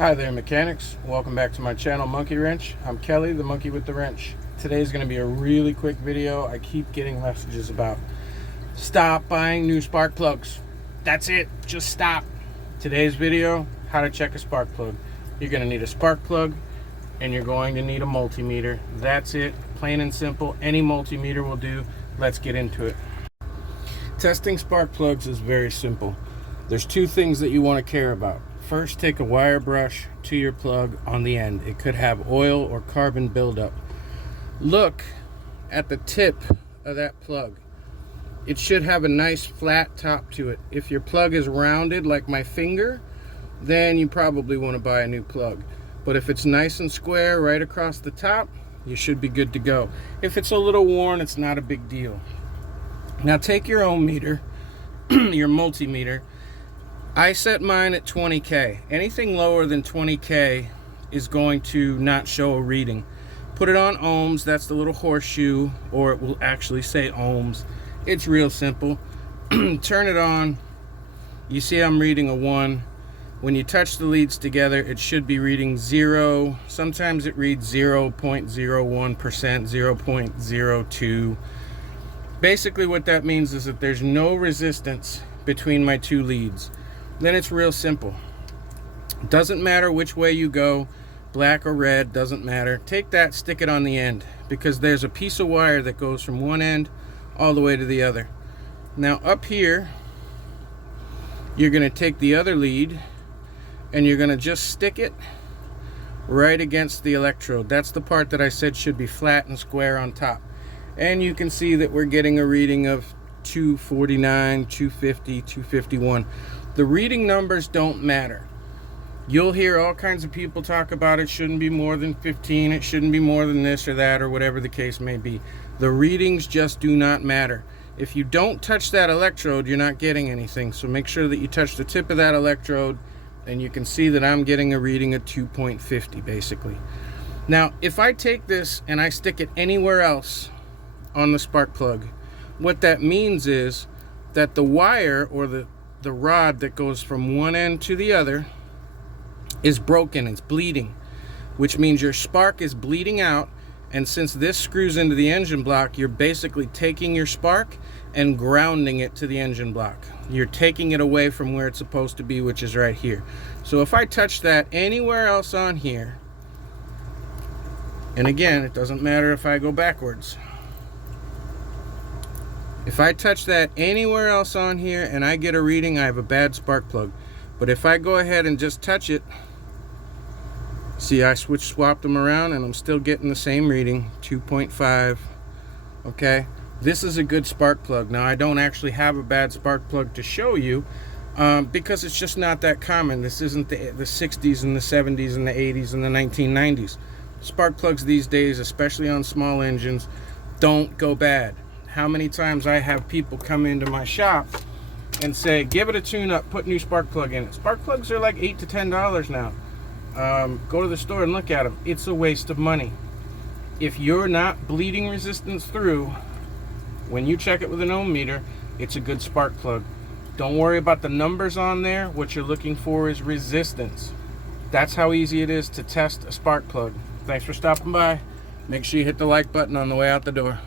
Hi there, mechanics. Welcome back to my channel, Monkey Wrench. I'm Kelly, the monkey with the wrench. Today's going to be a really quick video. I keep getting messages about stop buying new spark plugs. That's it, just stop. Today's video, how to check a spark plug. You're going to need a spark plug and you're going to need a multimeter. That's it, plain and simple. Any multimeter will do. Let's get into it. Testing spark plugs is very simple. There's two things that you want to care about. First, take a wire brush to your plug on the end. It could have oil or carbon buildup. Look at the tip of that plug. It should have a nice flat top to it. If your plug is rounded like my finger, then you probably want to buy a new plug. But if it's nice and square right across the top, you should be good to go. If it's a little worn, it's not a big deal. Now take your ohm meter, your multimeter. I set mine at 20K. Anything lower than 20K is going to not show a reading. Put it on ohms, that's the little horseshoe, or it will actually say ohms. It's real simple. Turn it on. You see I'm reading a 1. When you touch the leads together, it should be reading 0. Sometimes it reads 0.01%, 0.02. Basically what that means is that there's no resistance between my two leads. Then it's real simple. Doesn't matter which way you go, black or red, doesn't matter. Take that, stick it on the end, because there's a piece of wire that goes from one end all the way to the other. Now up here, you're going to take the other lead and you're going to just stick it right against the electrode. That's the part that I said should be flat and square on top. And you can see that we're getting a reading of 249, 250, 251. The reading numbers don't matter. You'll hear all kinds of people talk about it shouldn't be more than 15, it shouldn't be more than this or that, or whatever the case may be. The readings just do not matter. If you don't touch that electrode, you're not getting anything. So make sure that you touch the tip of that electrode, and you can see that I'm getting a reading of 2.50 basically. Now, if I take this and I stick it anywhere else on the spark plug, what that means is that the wire or the rod that goes from one end to the other is broken, it's bleeding, which means your spark is bleeding out. And since this screws into the engine block, you're basically taking your spark and grounding it to the engine block. You're taking it away from where it's supposed to be, which is right here. So if I touch that anywhere else on here, and again, it doesn't matter if I go backwards, if I touch that anywhere else on here and I get a reading, I have a bad spark plug. But if I go ahead and just touch it, see, I swapped them around and I'm still getting the same reading, 2.5. Okay, this is a good spark plug. Now I don't actually have a bad spark plug to show you because it's just not that common. This isn't the 60s and the 70s and the 80s and the 1990s. Spark plugs these days, especially on small engines, don't go bad. How many times I have people come into my shop and say, give it a tune up, put new spark plug in it. Spark plugs are like $8 to $10 now. Go to the store and look at them. It's a waste of money. If you're not bleeding resistance through, when you check it with an ohm meter, it's a good spark plug. Don't worry about the numbers on there. What you're looking for is resistance. That's how easy it is to test a spark plug. Thanks for stopping by. Make sure you hit the like button on the way out the door.